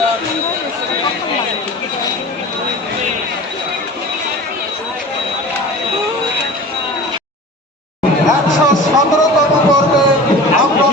117তম পর্বে আমরা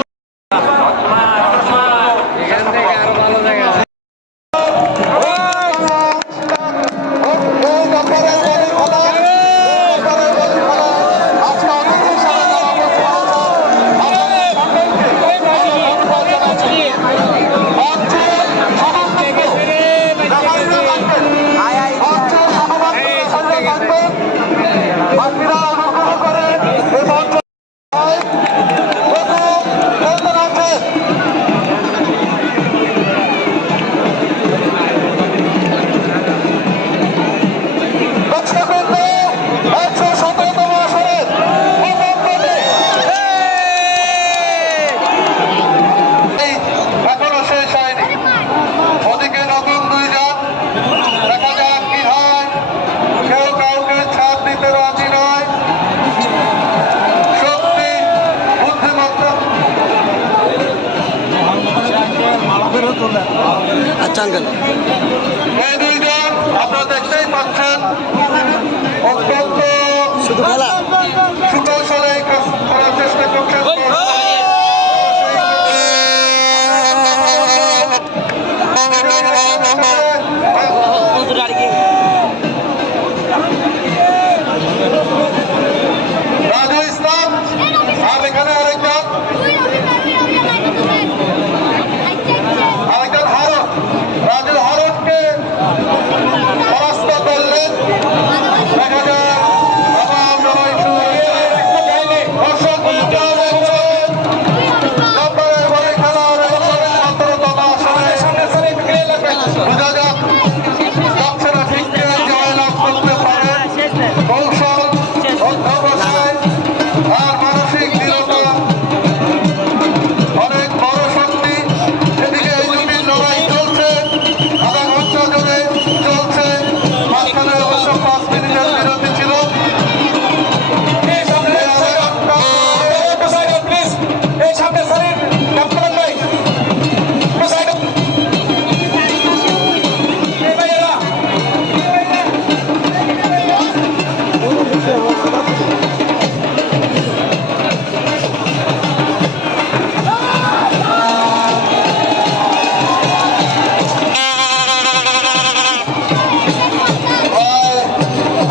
এই দুইজন আপনারা দেখতেই পাচ্ছেন অত্যন্ত সুকৌশলে করার চেষ্টা করছেন। রাজু ইসলাম আর এখানে আরেকজন রাজু হারুনকে পরাস্ত করলেন। দেখা যায় আমার লড়াই শুরু হয়েছে। দর্শক খেলার 17তম আসরে বোঝা যাচ্ছে না ঠিক জয়লাভ করতে পারে কৌশল, অধ্যবসায় আর মানসিক দৃঢ়তা অনেক বড় শক্তি। এদিকে এই জমির লড়াই চলছে, আধা ঘন্টা ধরে চলছে। মাঝখানে অবশ্য 5 মিনিটের বিরতি ছিল।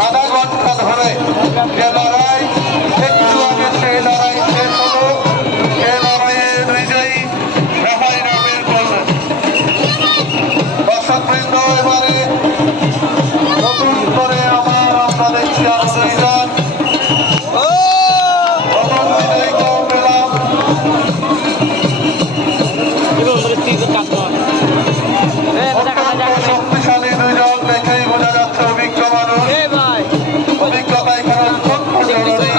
আধা ঘন্টা ধরে যে লড়াই, একটু আগে সেই লড়াই শেষ হলো। এই লড়াইয়ের বিজয়ী রেফারিরা বের করলেন। দর্শকবৃন্দ, এবারে নতুন করে আমরা দেখছি আফগানিস্তান নতুন বিজয়ীকেও পেলাম। শক্তিশালী দুইজন দেখেই বোঝা যাচ্ছে অভিজ্ঞ মানুষ। অভিজ্ঞতা এখানে অত্যন্ত জরুরি,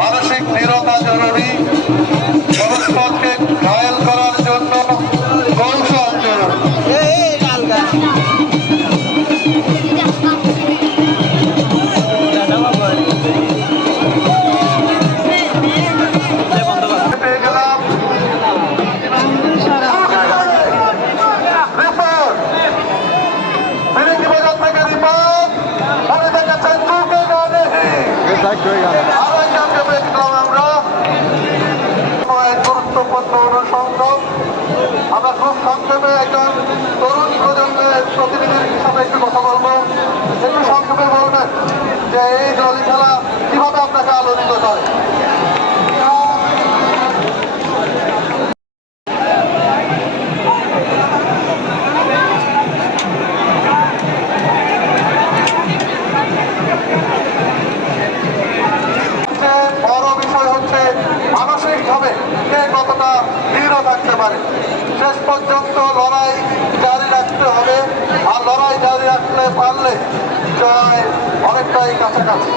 মানসিক দৃঢ়তা জরুরি, পরস্পরকে ঘায়েল করার জন্য কৌশল জরুরি। পেয়ে গেলাম রিপোর্ট বিরোধী বাজার থেকে রিপোর্ট মনে দেখাচ্ছেন চুকে গানে আরো একজনকে দেখলাম আমরা। এক গুরুত্বপূর্ণ অনুসন্ধান। আমরা খুব সংক্ষেপে একজন তরুণ প্রজন্মের প্রতিনিধির হিসাবে একটু কথা বলবো। একটু সংক্ষেপে বলবেন যে এই দলি খেলা কিভাবে আপনাকে আলোচিত করে। বড় বিষয় হচ্ছে মানসিকভাবে কে কতটা দৃঢ় থাকতে পারে। শেষ পর্যন্ত লড়াই জারি রাখতে হবে, আর লড়াই জারি রাখতে পারলে জয় অনেকটাই কাছাকাছি।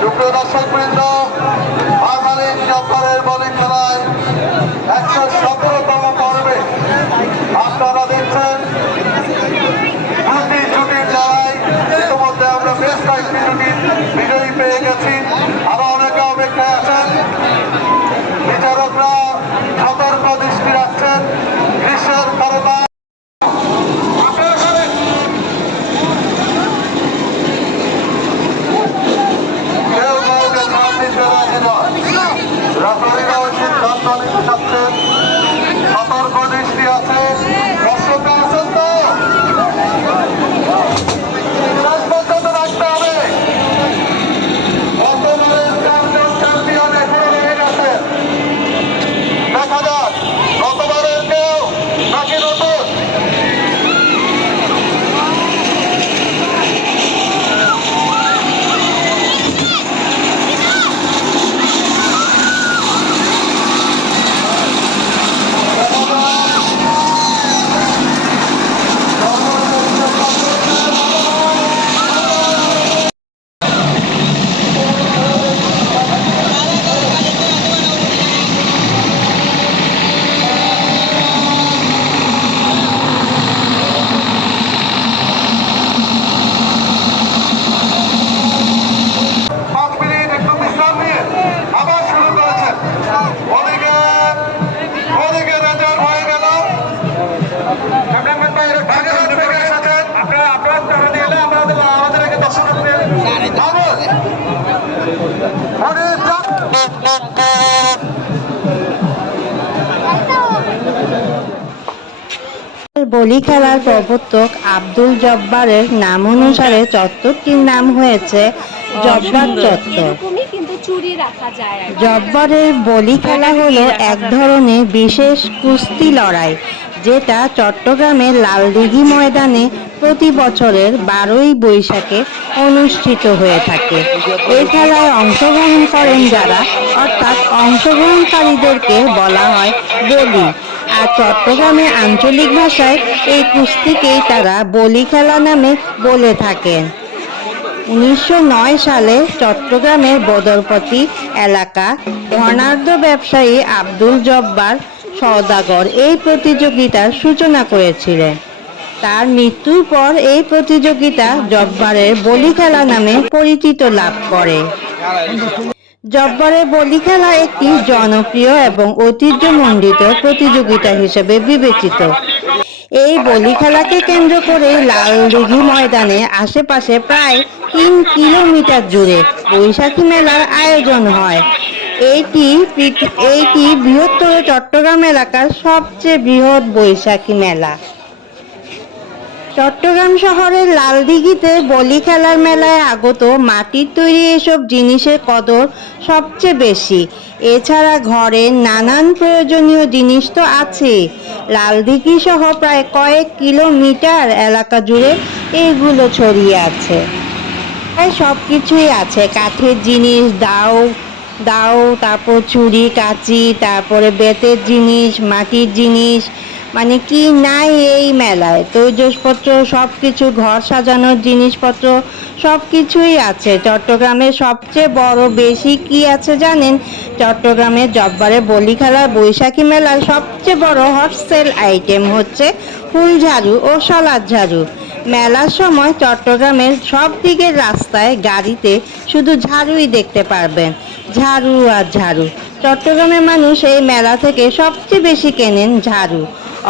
সুপ্রিয় দর্শকবৃন্দ, আগামী জব্বারের বলি খেলায় 117তম পর্বে আপনারা দেখছেন দুটি জুটির লড়াই। ইতিমধ্যে আমরা বেশ কয়েকটি জুটির বিজয়ী পেয়ে গেছি, আরো অনেকে অপেক্ষা ঘুরে বলি খেলার প্রবর্তক আব্দুল জব্বারের নাম অনুসারে চত্বরটির নাম হয়েছে জব্বার চত্বর। জব্বারের বলি খেলা হলো এক ধরনের বিশেষ কুস্তি লড়াই, যেটা চট্টগ্রামের লালদিঘি ময়দানে প্রতি বছরের 12ই বৈশাখে অনুষ্ঠিত হয়ে থাকে। এই খেলায় অংশগ্রহণ করেন যারা, অর্থাৎ অংশগ্রহণকারীদেরকে বলা হয় বলি। আর চট্টগ্রামের আঞ্চলিক ভাষায় এই কুস্তিকেই তারা বলি খেলা নামে বলে থাকেন। 1909 সালে চট্টগ্রামের বদরপতি এলাকা ধনাঢ্য ব্যবসায়ী আব্দুল জব্বার সওদাগর এই প্রতিযোগিতার সূচনা করেছিলেন। তার মৃত্যুর পর এই প্রতিযোগিতা জব্বারের বলি খেলা নামে পরিচিতি লাভ করে। জব্বারের বলি খেলা একটি জনপ্রিয় এবং ঐতিহ্যমণ্ডিত প্রতিযোগিতা হিসেবে বিবেচিত। এই বলি খেলাকে কেন্দ্র করে লালদিঘি ময়দানে আশেপাশে প্রায় 3 কিলোমিটার জুড়ে বৈশাখী মেলার আয়োজন হয়। এইটি বৃহত্তর চট্টগ্রাম এলাকার সবচেয়ে বৃহৎ বৈশাখী মেলা। চট্টগ্রাম শহরের লালদিঘিতে বলি খেলার মেলায় আগত মাটির তৈরি এসব জিনিসের কদর সবচেয়ে বেশি। এছাড়া ঘরের নানান প্রয়োজনীয় জিনিস তো আছে। লালদিঘি সহ প্রায় কয়েক কিলোমিটার এলাকা জুড়ে এগুলো ছড়িয়ে আছে। প্রায় সব কিছুই আছে, কাঠের জিনিস, দাও, তারপর ছুরি, কাঁচি, তারপরে বেতের জিনিস, মাটির জিনিস, মানে কি নাই এই মেলায়। তৈজসপত্র সব কিছু, ঘর সাজানোর জিনিসপত্র সব কিছুই আছে। চট্টগ্রামের সবচেয়ে বড় বেশি কি আছে জানেন? চট্টগ্রামের জব্বারের বলি খেলার বৈশাখী মেলার সবচেয়ে বড় হট সেল আইটেম হচ্ছে ফুল ঝাড়ু ও শলার ঝাড়ু। মেলার সময় চট্টগ্রামের সব দিকের রাস্তায়, গাড়িতে শুধু ঝাড়ুই দেখতে পারবেন, ঝাড়ু আর ঝাড়ু। চট্টগ্রামের মানুষ এই মেলা থেকে সবচেয়ে বেশি কেনেন ঝাড়ু।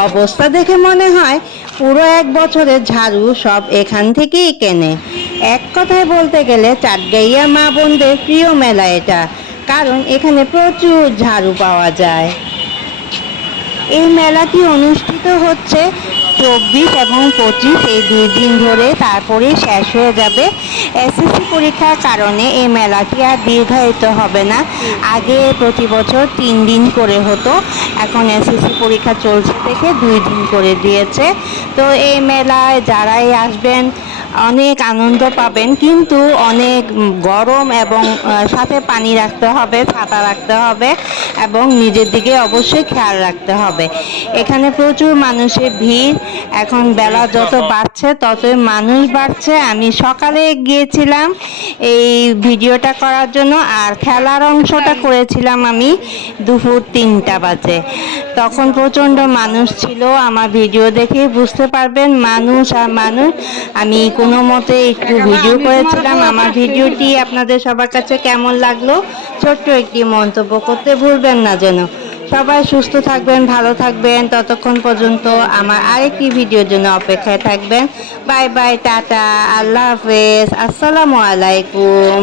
অবস্থা দেখে মনে হয় পুরো এক বছরের ঝাড়ু সব এখান থেকেই কেনে। এক কথায় বলতে গেলে চাটগাইয়া মা বোনদের প্রিয় মেলা এটা, কারণ এখানে প্রচুর ঝাড়ু পাওয়া যায়। এই মেলাটি অনুষ্ঠিত হচ্ছে 24 এবং 25 এই 2 দিন ধরে, তারপরে শেষ হয়ে যাবে। এসএসসি পরীক্ষার কারণে এই মেলাটি আর দীর্ঘায়িত হবে না। আগে প্রতি বছর 3 দিন করে হতো, এখন এসএসসি পরীক্ষা চলছে দেখে 2 দিন করে দিয়েছে। তো এই মেলায় যারাই আসবেন অনেক আনন্দ পাবেন, কিন্তু অনেক গরম এবং সাথে পানি রাখতে হবে, ছাতা রাখতে হবে এবং নিজের দিকে অবশ্যই খেয়াল রাখতে হবে। এখানে প্রচুর মানুষের ভিড়। এখন বেলা যত বাড়ছে ততই মানুষ বাড়ছে। আমি সকালে গিয়েছিলাম এই ভিডিওটা করার জন্য, আর খেলার অংশটা করেছিলাম আমি দুপুর 3টা বাজে। তখন প্রচণ্ড মানুষ ছিল। আমার ভিডিও দেখে বুঝতে পারবেন মানুষ আর মানুষ। আমি কোনো মতে একটু ভিডিও করেছিলাম। আমার ভিডিওটি আপনাদের সবার কাছে কেমন লাগলো ছোট্ট একটি মন্তব্য করতে ভুলবেন না যেন। সবাই সুস্থ থাকবেন, ভালো থাকবেন। ততক্ষণ পর্যন্ত আমার আরেকটি ভিডিওর জন্য অপেক্ষায় থাকবেন। বাই বাই, টাটা, আল্লাহ হাফেজ, আসসালামু আলাইকুম।